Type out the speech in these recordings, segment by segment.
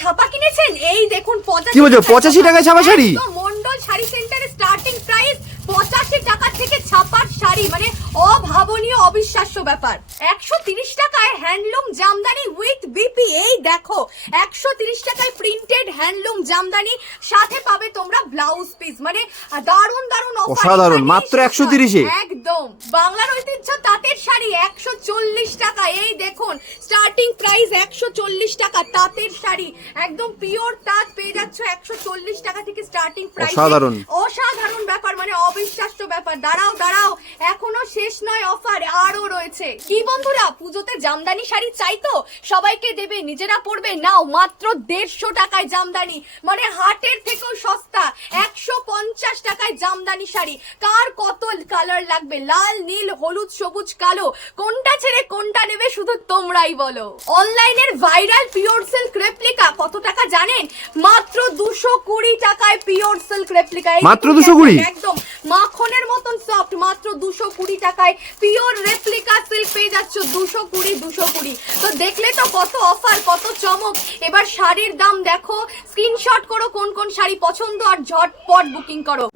ছাপা কিনেছেন এই দেখুন পঁচাশি কি বলছো, 85 টাকায় ছাপা শাড়ি? মন্ডল শাড়ি সেন্টারে স্টার্টিং প্রাইস পঁচাশি টাকা থেকে ছাপার শাড়ি মানে অভাবনীয় অবিশ্বাস্য ব্যাপার। একশো তিরিশ টাকায় হ্যান্ডলুম জামদানি উইথ বিপি এই দেখো। একশো তিরিশ টাকায় প্রিন্টেড হ্যান্ডলুম জামদানি সাথে পাবে তোমরা ব্লাউজ পিস। মানে দারুণ দারুণ অসাধারণ, মাত্র শেষ নয়। 130 এ। একদম। বাংলার ঐতিহ্য তাঁতের শাড়ি একশো চল্লিশ টাকা। এই দেখুন স্টার্টিং প্রাইস একশো চল্লিশ টাকা তাঁতের শাড়ি। একদম পিওর তাঁত পেয়ে যাচ্ছ একশো চল্লিশ টাকা থেকে স্টার্টিং প্রাইস অসাধারণ। অসাধারণ ব্যাপার মানে অবিশ্বাস্য ব্যাপার। দাঁড়াও দাঁড়াও এখনও শেষ নয় অফার আরও রয়েছে। কি বন্ধুরা পুজোতে জামদানি শাড়ি চাই তো? সবাইকে দেবে নিজেরা পড়বে নাও মাত্র দেড়শো টাকায় জামদানি। মানে হাটের থেকেও সস্তা একশো পঞ্চাশ টাকায় জামদানি শাড়ি। কার কত কালার লাগবে? লাল নীল হলুদ সবুজ কালো। কোনটা ছেড়ে কোনটা নেবে শুধু তোমরাই বলো। অনলাইনের ভাইরাল পিওর সিল্ক রেপ্লিকা কত টাকা জানেন? মাত্র দুশো কুড়ি টাকায় পিওর সিল্ক রেপ্লিকা। মাত্র 220? একদম মাখনের মতন সফট মাত্র দুশো কুড়ি টাকায় পিওর রেপ্লিকা সিল্ক পেয়ে যাচ্ছ দুশো কুড়ি দুশো কুড়ি। তো দেখলে তো কত অফার কত চমক। এবার শাড়ির দাম দেখো। স্ক্রিনশট করো কোন কোন শাড়ি পছন্দ আর ঝটপট বুকিং করো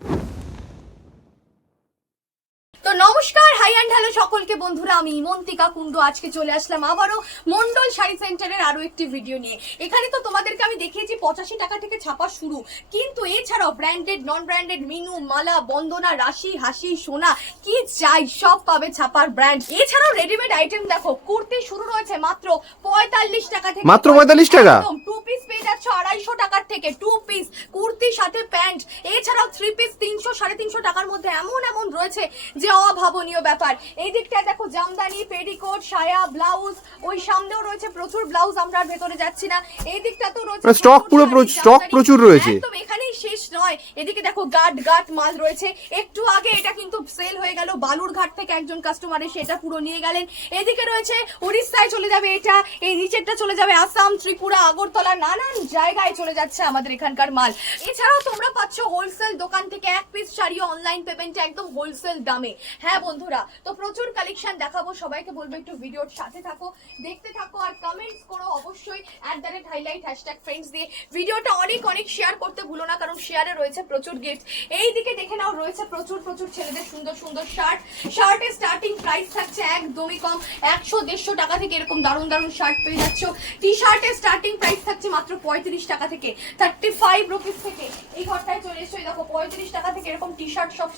তো নমস্কার হাই অ্যান্ড হ্যালো সকলকে বন্ধুরা আমি ইমন্তিকা কুন্ডু আজকে চলে আসলাম আবারও মন্ডল শাড়ি সেন্টারের আরও একটি ভিডিও নিয়ে। এখানে তো তোমাদেরকে আমি দেখিয়েছি পঁচাশি টাকা থেকে ছাপা শুরু। কিন্তু এছাড়াও branded non branded Minu Mala Bandana Rashi Hasi Sona কি চাই সব পাবে ছাপার ব্র্যান্ড এছাড়াও রেডিমেড আইটেম দেখো কুর্তি শুরু রয়েছে মাত্র পঁয়তাল্লিশ টাকা থেকে। মাত্র 45 টাকা? টু পিস পেয়ে যাচ্ছ আড়াইশো টাকার থেকে। টু পিস কুর্তি সাথে প্যান্ট। এছাড়াও থ্রি পিস তিনশো সাড়ে তিনশো টাকার মধ্যে এমন এমন রয়েছে যে অভাবনীয় ব্যাপার। এই দিকটায় দেখো জামদানি পেডিকোট সায়া ব্লাউজ ওই সামনেও রয়েছে প্রচুর ব্লাউজ আমরা আর ভেতরে যাচ্ছি না। এই দিকটাতেও রয়েছে মানে stock প্রচুর পুরো জামদানি। প্রচুর রয়েছে। একদম এখানেই শেষ নয়। এদিকে দেখো গাট গাট মাল রয়েছে। একটু আগে এটা কিন্তু সেল হয়ে গেল বালুরঘাট থেকে একজন কাস্টমার এসে এটা পুরো নিয়ে গেলেন। এদিকে রয়েছে উড়িষ্যায় চলে যাবে এটা। এই নিচেরটা চলে যাবে আসাম ত্রিপুরা আগরতলা নানান জায়গায় চলে যাচ্ছে আমাদের এখানকার মাল। এছাড়াও তোমরা পাচ্ছ হোলসেল দোকান থেকে এক পিস শাড়ি অনলাইন পেমেন্টে একদম হোলসেল দামে। হ্যাঁ বন্ধুরা তো প্রচুর কালেকশন দেখাবো। সবাইকে বলব একটু ভিডিওর সাথে থাকো দেখতে থাকো আর কমেন্টস করো অবশ্যই at the rate highlight hashtag friends দিয়ে। ভিডিওটা অনেক অনেক শেয়ার করতে ভুলো না কারণ শেয়ারে রয়েছে প্রচুর গিফট এই দিকে দেখে নাও রয়েছে প্রচুর প্রচুর ছেলেদের সুন্দর সুন্দর শার্ট শার্টের স্টার্টিং প্রাইস থাকছে একদমই কম। একশো দেড়শো টাকা থেকে এরকম দারুণ দারুণ শার্ট পেয়ে যাচ্ছ। টি শার্টের স্টার্টিং প্রাইস থাকছে মাত্র পঁয়ত্রিশ টাকা থেকে। থার্টি ফাইভ রুপিস থেকে। এই ঘরটায় চলে এসো এই দেখো পঁয়ত্রিশ টাকা থেকে এরকম টি শার্ট সব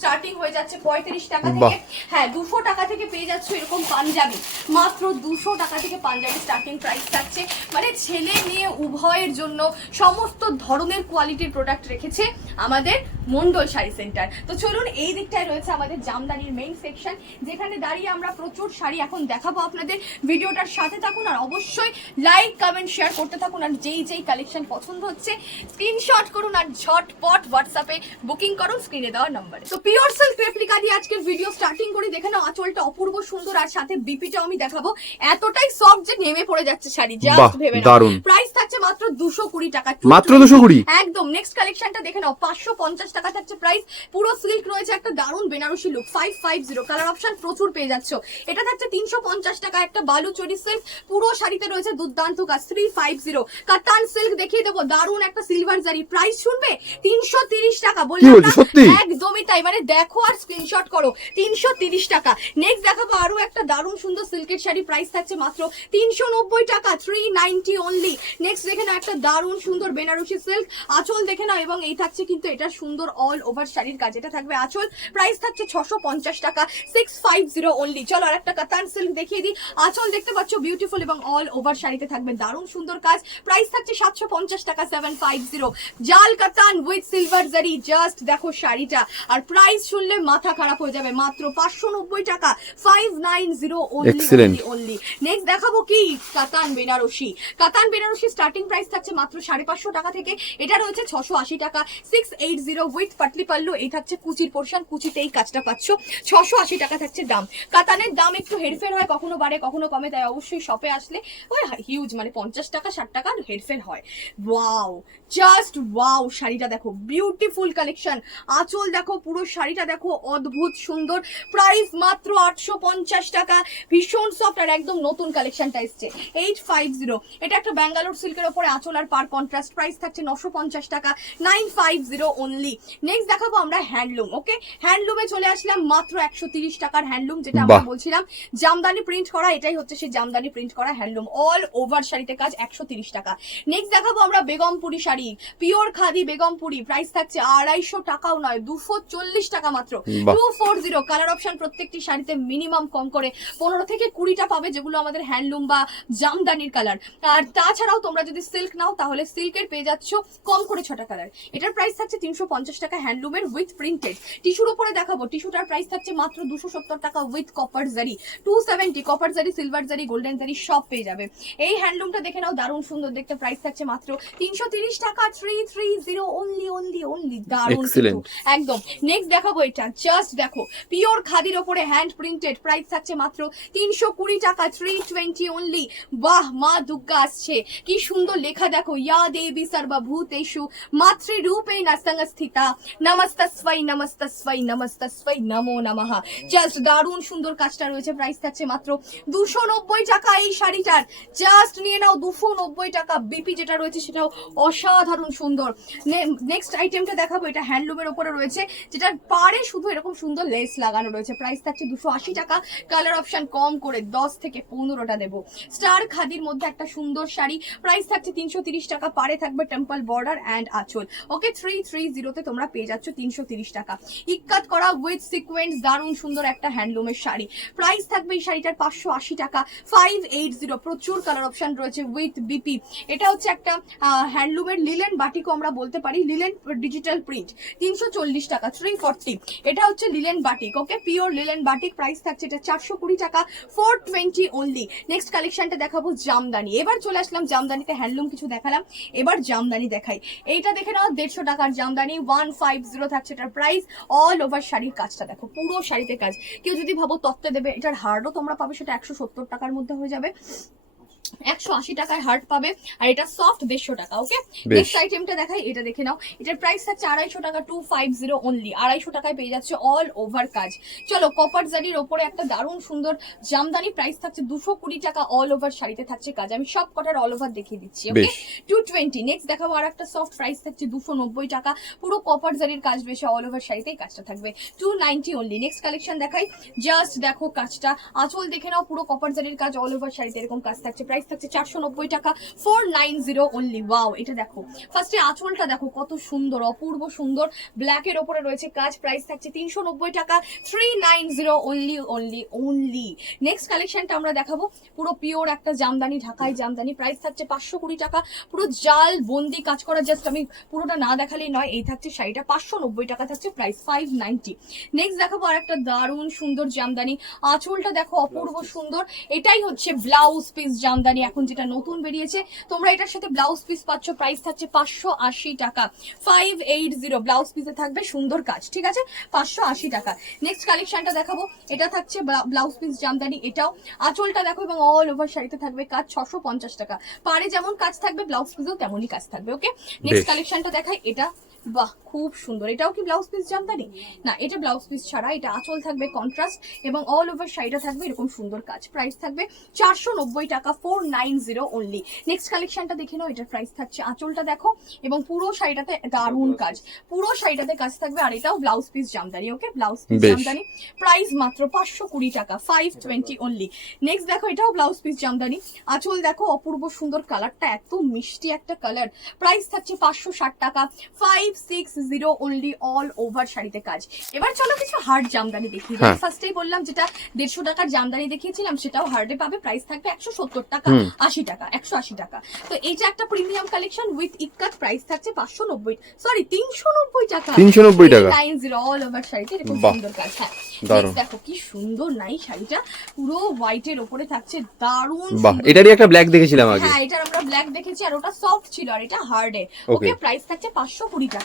স্টার্টিং হয়ে যাচ্ছে পঁয়ত্রিশ টাকা থেকে। হ্যাঁ দুশো টাকা থেকে পেয়ে যাচ্ছ এরকম পাঞ্জাবি। মাত্র দুশো টাকা থেকে পাঞ্জাবি স্টার্টিং প্রাইস থাকছে। মানে ছেলে মেয়ে উভয়ের জন্য সমস্ত ধরনের কোয়ালিটির প্রোডাক্ট রেখেছে আমাদের মন্ডল শাড়ি সেন্টার তো চলুন এই দিকটায় রয়েছে আমাদের জামদানির মেইন সেকশন যেখানে দাঁড়িয়ে আমরা প্রচুর শাড়ি এখন দেখাবো আপনাদের। ভিডিওটার সাথে থাকুন আর অবশ্যই লাইক কমেন্ট শেয়ার করতে থাকুন আর যেই যেই কালেকশন পছন্দ হচ্ছে স্ক্রিনশট করুন আর ঝটপট হোয়াটসঅ্যাপে বুকিং করুন স্ক্রিনে দেওয়া নাম্বারে তো পিওর সিল্ক রেপ্লিকা দিয়ে আজকের ভিডিও স্টার্টিং করে দেখে নাও আঁচলটা অপূর্ব সুন্দর আর সাথে বিপিটাও আমি দেখাবো। এতটাই সফট যে নেমে পড়ে যাচ্ছে শাড়ি জাস্ট ভেবে দারুণ। প্রাইস থাকছে মাত্র দুশো কুড়ি টাকা মাত্র 220? একদম নেক্সট কালেকশনটা দেখে নাও পাঁচশো পঞ্চাশ টাকা থাকছে প্রাইস পুরো সিল্ক রয়েছে একটা দারুণ Benarasi look five five zero colour option প্রচুর পেয়ে যাচ্ছ। এটা থাকছে তিনশো পঞ্চাশ টাকা একটা বালু চড়ি সিল্ক পুরো শাড়িতে রয়েছে দুর্দান্ত কাজ three five zero katan silk দেখিয়ে দেবো দারুণ একটা সিলভার জারি। প্রাইস শুনবে? তিনশো তিরিশ টাকা কি বললাম না? একদমই তাই মানে দেখো আর স্ক্রিনশট করো। তিনশো টাকা। নেক্সট দেখাবো আরও একটা দারুণ সুন্দর সিল্কের শাড়ি। প্রাইস থাকছে মাত্র তিনশো নব্বই টাকা থ্রি নাইনটি অনলি নেক্সট দেখে নাও একটা দারুণ সুন্দর বেনারসি সিল্ক। আঁচল দেখে নাও, এবং এই থাকছে কিন্তু এটা সুন্দর অল ওভার শাড়ির কাজ। এটা থাকবে আঁচল। প্রাইস থাকছে ছশো টাকা সিক্স ফাইভ জিরো অনলি চলো আর একটা কাতান সিল্ক দেখিয়ে দিই। আঁচল দেখতে পাচ্ছ বিউটিফুল এবং অল ওভার শাড়িতে থাকবে। দারুণ সুন্দর কাজ। প্রাইস থাকছে সাতশো পঞ্চাশ টাকা সেভেন ফাইভ জিরো জাল কাতান উইথ সিলভার জারি জাস্ট দেখো শাড়িটা। আর প্রাইস শুনলে মাথা খারাপ হয়ে যাবে। মাত্র পাঁচশো নব্বই টাকা। Five nine zero. Only next দেখাবো কি? কাতান বেনারসি। কাতান বেনারসি স্টার্টিং প্রাইস থাকছে মাত্র সাড়ে পাঁচশো টাকা থেকে। এটা রয়েছে ছশো আশি টাকা। Six eight zero with Patli pallu এই থাকছে কুচির পোর্শন কুচিতে এই কাজটা পাচ্ছ। ছশো আশি টাকা থাকছে দাম। কাতানের দাম একটু হেরফের হয় কখনো বাড়ে কখনো কমে তাই অবশ্যই শপে আসলে ওই হিউজ মানে পঞ্চাশ টাকা ষাট টাকার হেরফের হয়। ওয়াও জাস্ট ওয়াও শাড়িটা দেখো বিউটিফুল কালেকশন আঁচল দেখো পুরো শাড়িটা দেখো অদ্ভুত সুন্দর। প্রাইস মাত্র আটশো পঞ্চাশ টাকা। ভীষণ সফট আর একদম নতুন কালেকশনটা এসছে। এইট ফাইভ জিরো এটা একটা ব্যাঙ্গালোর সিল্কের ওপরে আঁচল আর পার কন্ট্রাস্ট প্রাইস থাকছে নশো পঞ্চাশ টাকা। Nine five zero only next দেখাবো আমরা হ্যান্ডলুম ওকে হ্যান্ডলুমে চলে আসলাম মাত্র একশো তিরিশ টাকার হ্যান্ডলুম যেটা আমরা বলছিলাম। জামদানি প্রিন্ট করা এটাই হচ্ছে সেই জামদানি প্রিন্ট করা হ্যান্ডলুম অল ওভার শাড়িতে কাজ একশো তিরিশ টাকা। নেক্সট দেখাবো আমরা বেগমপুরি শাড়ি। পিওর খাদি বেগমপুরি। প্রাইস থাকছে আড়াইশো টাকাও নয় দুশো চল্লিশ টাকা মাত্র। Two four zero colour option প্রত্যেকটি শাড়িতে মিনিমাম কম করে পনেরো থেকে কুড়িটা পাবে যেগুলো আমাদের হ্যান্ডলুম বা জামদানির কালার আর তাছাড়াও তোমরা যদি সিল্ক নাও তাহলে সিল্কের পেয়ে যাচ্ছ কম করে ছটা কালার এটার প্রাইস থাকছে তিনশো পঞ্চাশ টাকা হ্যান্ডলুমের উইথ প্রিন্টেড টিস্যুর উপরে দেখাবো টিস্যুটার প্রাইস থাকছে মাত্র দুশো সত্তর টাকা with copper zari two seventy copper zari silver zari golden zari সব পেয়ে যাবে। এই হ্যান্ডলুমটা দেখে নাও দারুণ সুন্দর দেখতে। প্রাইস থাকছে মাত্র তিনশো তিরিশ টাকা three three zero only only only দারুণ. একদম। নেক্সট দেখাবো এটা। জাস্ট দেখো পিওর খাদির ওপরে হ্যান্ড প্রিন্টেড প্রাইস থাকছে মাত্র তিনশো কুড়ি টাকা থ্রি টোয়েন্টি অনলি বাহ, মা দুর্গা আসছে। কি সুন্দর লেখা, দেখো, ইয়া দেবী সর্বভূতেষু মাতৃরূপে নসংস্থিতা নমস্তস্বৈ নমস্তস্বৈ নমস্তস্বৈ, নমো নমঃ। জাস্ট দারুণ সুন্দর কাজটা রয়েছে প্রাইস থাকছে মাত্র দুশো নব্বই টাকা এই শাড়িটার। জাস্ট নিয়ে নাও দুশো নব্বই টাকা বিপি যেটা রয়েছে, সেটাও অসাধারণ সুন্দর। নেক্সট আইটেমটা দেখাবো, এটা হ্যান্ডলুমের ওপরে রয়েছে যেটা পারে শুধু এরকম সুন্দর লেস লাগানো রয়েছে। প্রাইস থাকছে দুশো আশি টাকা। কালার অপশন কম করে দশ থেকে পনেরোটা দেবো। স্টার খাদির মধ্যে একটা সুন্দর শাড়ি। প্রাইস থাকছে তিনশো তিরিশ টাকা। পারে থাকবে টেম্পল বর্ডার অ্যান্ড আঁচল। ওকে থ্রি থ্রি জিরোতে তোমরা পেয়ে যাচ্ছ তিনশো তিরিশ টাকা। ইক্কাত করা উইথ সিকোয়েন্স দারুণ সুন্দর একটা হ্যান্ডলুমের শাড়ি। প্রাইস থাকবে এই শাড়িটার পাঁচশো আশি টাকা। ফাইভ এইট জিরো প্রচুর কালার অপশন রয়েছে উইথ বিপি এটা হচ্ছে একটা হ্যান্ডলুমের লিলেন বাটিকও আমরা বলতে পারি। লিলেন ডিজিটাল প্রিন্ট তিনশো চল্লিশ টাকা থ্রি এটা হচ্ছে linen batik. Okay pure linen batik price থাকছে এটা চারশো কুড়ি টাকা ফোর টোয়েন্টি অনলি নেক্সট কালেকশনটা দেখাবো জামদানি। এবার চলে আসলাম জামদানিতে হ্যান্ডলুম কিছু দেখালাম। এবার জামদানি দেখাই। এইটা দেখে নাও, দেড়শো টাকার জামদানি ওয়ান ফাইভ জিরো থাকছে এটার প্রাইস অল ওভার শাড়ির কাজটা দেখো, পুরো শাড়িতে কাজ। কেউ যদি ভাবো তত্ত্বে দেবে, এটার হারও তোমরা পাবে, সেটা একশো সত্তর টাকার মধ্যে হয়ে যাবে। একশো আশি টাকায় হার্ট পাবে আর এটা সফট দেড়শো টাকা ওকে বেশ। নেক্সট আইটেমটা দেখাই এটা দেখে নাও। এটার প্রাইস থাকছে আড়াইশো টাকা টু ফাইভ জিরো অনলি আড়াইশো টাকায় পেয়ে যাচ্ছে অল ওভার কাজ। চলো কপার জারির ওপরে একটা দারুণ সুন্দর জামদানি প্রাইস থাকছে দুশো কুড়ি টাকা অল ওভার শাড়িতে থাকছে কাজ। আমি সব কটার অল ওভার দেখিয়ে দিচ্ছি ওকে বেশ। টু টোয়েন্টি নেক্সট দেখাবো আর একটা সফট প্রাইস থাকছে দুশো নব্বই টাকা। পুরো কপার জারির কাজ রয়েছে অল ওভার শাড়িতেই কাজটা থাকবে। Two ninety only next collection দেখাই। জাস্ট দেখো কাজটা। আঁচল দেখে নাও পুরো কপার জারির কাজ অল ওভার শাড়িতে এরকম কাজ থাকছে। প্রাইস থাকছে চারশো নব্বই টাকা four nine zero only wow এটা দেখো। ফার্স্টে আঁচলটা দেখো কত সুন্দর অপূর্ব সুন্দর ব্ল্যাকের ওপরে রয়েছে কাজ প্রাইস থাকছে তিনশো নব্বই টাকা three nine zero only only only next কালেকশনটা আমরা দেখাবো পুরো পিওর একটা জামদানি ঢাকাই জামদানি প্রাইস থাকছে পাঁচশো কুড়ি টাকা পুরো জাল বন্দি কাজ করা জাস্ট আমি পুরোটা না দেখালেই নয় এই থাকছে শাড়িটা পাঁচশো নব্বই টাকা থাকছে প্রাইস ফাইভ নাইনটি নেক্সট দেখাবো আর একটা দারুণ সুন্দর জামদানি আঁচলটা দেখো অপূর্ব সুন্দর এটাই হচ্ছে ব্লাউজ পিস জামদানি এখন যেটা নতুন বেরিয়েছে তোমরা এটার সাথে ব্লাউজ পিস পাচ্ছ প্রাইস থাকছে পাঁচশো আশি টাকা। ফাইভ এইট জিরো ব্লাউজ পিসে থাকবে সুন্দর কাজ ঠিক আছে? পাঁচশো আশি টাকা। নেক্সট কালেকশনটা দেখাবো। এটা থাকছে ব্লাউজ পিস জামদানি এটাও। আঁচলটা দেখো এবং অল ওভার শাড়িতে থাকবে কাজ ছশো পঞ্চাশ টাকা। পারে যেমন কাজ থাকবে ব্লাউজ পিসেও তেমনই কাজ থাকবে ওকে নেক্সট কালেকশনটা দেখাই এটা বাহ খুব সুন্দর। এটাও কি ব্লাউজ পিস জামদানি? না এটা ব্লাউজ পিস ছাড়া এটা আঁচল থাকবে কন্ট্রাস্ট এবং অল ওভার শাড়িটা থাকবে এরকম সুন্দর কাজ। প্রাইস থাকবে চারশো নব্বই টাকা four nine zero only next কালেকশনটা দেখে নাও এটার প্রাইস থাকছে আঁচলটা দেখো এবং পুরো শাড়িটাতে দারুণ কাজ। পুরো শাড়িটাতে কাজ থাকবে আর এটাও blouse piece Jamdani okay blouse piece Jamdani. Price মাত্র পাঁচশো কুড়ি টাকা ফাইভ টোয়েন্টি অনলি নেক্সট দেখো এটাও ব্লাউজ পিস জামদানি। আঁচল দেখো অপূর্ব সুন্দর কালারটা এত মিষ্টি একটা কালার প্রাইস থাকছে পাঁচশো ষাট টাকা five six zero only all over শাড়িতে কাজ। এবার চলো কিছু হার্ড জামদানি দেখি। হ্যাঁ। ফার্স্টেই বললাম যেটা দেড়শো টাকার জামদানি দেখিয়েছিলাম সেটাও হার্ডে পাবে। প্রাইস থাকবে একশো সত্তর টাকা আশি টাকা একশো আশি টাকা। তো এইটা একটা premium collection with ikat price থাকছে পাঁচশো নব্বই। সরি তিনশো নব্বই টাকা। 390 টাকা। নাইন জিরো অল ওভার শাড়িতে এরকম সুন্দর কাজ হ্যাঁ। দেখো কি সুন্দর নাই শাড়িটা। পুরো হোয়াইটের ওপরে থাকছে দারুণ বাহ এটারই একটা ব্ল্যাক দেখেছিলাম আগে। হ্যাঁ এটার আমরা ব্ল্যাক দেখেছি আর ওটা সফট ছিল আর এটা হার্ডে. ওকে প্রাইস থাকছে পাঁচশো কুড়ি টাকা।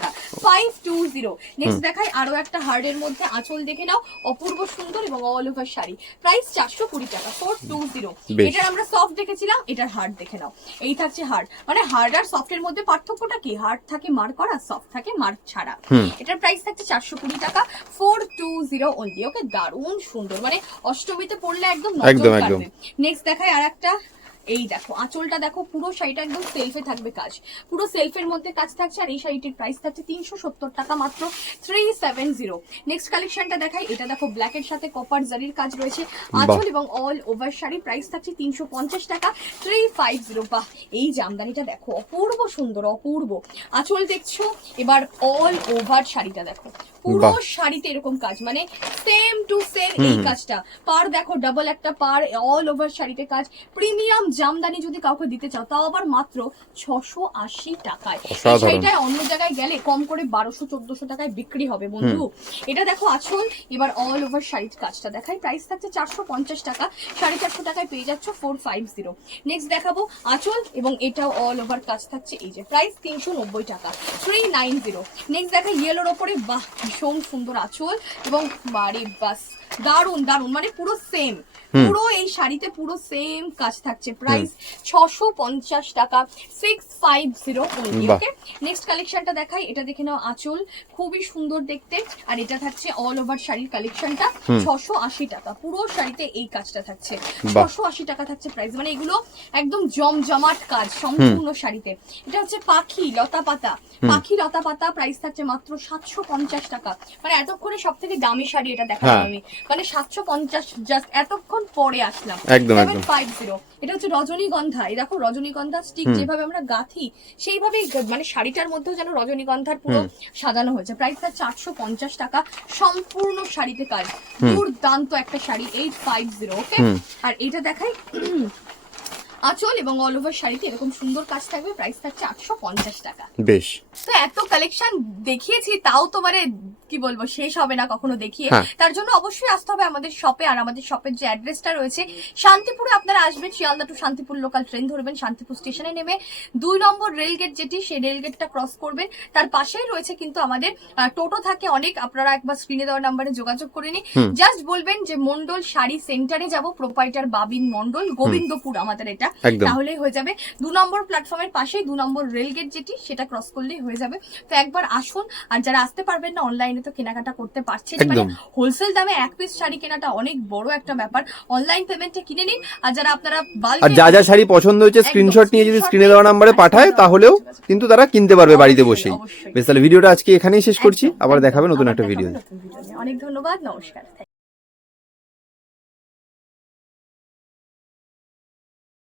ফাইভ টু জিরো নেক্সট দেখাই আরও একটা হার্ডের মধ্যে আঁচল দেখে নাও। অপূর্ব সুন্দর এবং অল ওভার শাড়ি। প্রাইস চারশো কুড়ি টাকা ফোর টু জিরো এটার আমরা সফট দেখেছিলাম এটার হার্ড দেখে নাও। এই থাকছে হার্ড মানে হার্ড আর সফটের মধ্যে পার্থক্যটা কি? হার্ড থাকে মার করা সফট থাকে মার ছাড়া। এটার প্রাইস থাকছে চারশো কুড়ি টাকা four two zero only okay দারুণ সুন্দর। মানে অষ্টমীতে পড়লে একদম একদম, একদম। নেক্সট দেখাই আর একটা এই দেখো আঁচলটা দেখো পুরো শাড়িটা একদম সেলফে থাকবে কাজ। পুরো সেলফের মধ্যে কাজ থাকছে আর এই শাড়িটির প্রাইস থাকছে তিনশো সত্তর টাকা মাত্র থ্রি সেভেন জিরো নেক্সট কালেকশনটা দেখাই এটা দেখো ব্ল্যাকের সাথে কপার জারির কাজ রয়েছে। আঁচল এবং অল ওভার শাড়ি প্রাইস থাকছে তিনশো পঞ্চাশ টাকা থ্রি ফাইভ জিরো বাহ এই জামদানিটা দেখো অপূর্ব সুন্দর অপূর্ব। আঁচল দেখছ এবার অল ওভার শাড়িটা দেখো। পুরো শাড়িতে এরকম কাজ মানে সেম টু সেম এই কাজটা। পার দেখো ডাবল একটা পার অল ওভার শাড়িতে কাজ। প্রিমিয়াম জামদানি যদি কাউকে দিতে চাও তাও আবার মাত্র ছশো আশি টাকায়। সেটাই অন্য জায়গায় গেলে কম করে বারোশো চোদ্দশো টাকায় বিক্রি হবে বন্ধু। এটা দেখো আঁচল এবার অল ওভার শাড়ির কাজটা দেখাই। প্রাইস থাকছে চারশো পঞ্চাশ টাকা সাড়ে চারশো টাকায় পেয়ে যাচ্ছ ফোর ফাইভ জিরো নেক্সট দেখাবো আঁচল এবং এটাও অল ওভার কাজ থাকছে এই যে প্রাইস তিনশো নব্বই টাকা থ্রি নাইন জিরো নেক্সট দেখা ইয়েলোর ওপরে বাহ ভীষণ সুন্দর আঁচল এবং বাড়ি বাস দারুণ দারুণ মানে পুরো সেম পুরো এই শাড়িতে পুরো সেম কাজ থাকছে। প্রাইস ছশো পঞ্চাশ টাকা six five zero okay next কালেকশনটা দেখাই এটা দেখে নাও আঁচল। খুবই সুন্দর দেখতে। আর এটা থাকছে অল ওভার শাড়ির কালেকশনটা ছশো আশি টাকা। পুরো শাড়িতে এই কাজটা থাকছে। ছশো আশি টাকা থাকছে প্রাইস মানে এগুলো একদম জমজমাট কাজ সম্পূর্ণ শাড়িতে। এটা হচ্ছে পাখি লতা পাতা। পাখি লতা পাতা প্রাইস থাকছে মাত্র সাতশো পঞ্চাশ টাকা। মানে এতক্ষণে সব থেকে দামি শাড়ি এটা দেখালাম হ্যাঁ। আমি। মানে সাতশো পঞ্চাশ জাস্ট এতক্ষণ পরে আসলাম। একদম, একদম। ফাইভ জিরো এটা হচ্ছে রজনীগন্ধা। এই দেখো রজনীগন্ধা স্টিক যেভাবে আমরা গাঁথি সেইভাবেই মানে শাড়িটার মধ্যেও যেন রজনীগন্ধার পুরো সাজানো হয়েছে। প্রাইস চারশো পঞ্চাশ টাকা। সম্পূর্ণ শাড়িতে কাজ। দুর্দান্ত একটা sari eight five zero okay আর এটা দেখাই আঁচল এবং অল ওভার শাড়িতে এরকম সুন্দর কাজ থাকবে। প্রাইস থাকছে আটশো পঞ্চাশ টাকা। বেশ। তো এত কালেকশন দেখিয়েছি তাও তো মানে কি বলব শেষ হবে না কখনো দেখিয়ে। হ্যাঁ। তার জন্য অবশ্যই আসতে হবে আমাদের শপে আর আমাদের শপের যে অ্যাড্রেসটা রয়েছে শান্তিপুরে আপনারা আসবেন Sealdah to Shantipur local train ধরবেন শান্তিপুর স্টেশনে নেমে। দুই নম্বর রেল গেট যেটি সেই রেল গেটটা ক্রস করবেন। তার পাশেই রয়েছে কিন্তু আমাদের টোটো থাকে অনেক। আপনারা একবার স্ক্রিনে দেওয়া নাম্বারে যোগাযোগ করে নিন। জাস্ট বলবেন যে মন্ডল শাড়ি সেন্টারে যাব প্রোপাইটার বাবিন মন্ডল গোবিন্দপুর আমাদের এটা। তাহলেই হয়ে যাবে। দু নম্বর প্ল্যাটফর্মের পাশেই দু নম্বর রেল গেট যেটি সেটা ক্রস করলেই হয়ে যাবে। তো একবার আসুন আর যারা আসতে পারবেন না অনলাইনে তো কেনাকাটা করতে পারছেন। মানে হোলসেল দামে এক পিস শাড়ি কেনাটা অনেক বড় একটা ব্যাপার। অনলাইন পেমেন্টে কিনে নিন আর যারা আপনারা আর যা যা শাড়ি পছন্দ হয়েছে স্ক্রিনশট নিয়ে যদি স্ক্রিনে দেওয়া নাম্বারে পাঠায় তাহলেও কিন্তু তারা কিনতে পারবে বাড়িতে বসেই। বেশ তাহলে ভিডিওটা আজকে এখানেই শেষ করছি। আবার। দেখাবে নতুন একটা ভিডিও। অনেক ধন্যবাদ নমস্কার।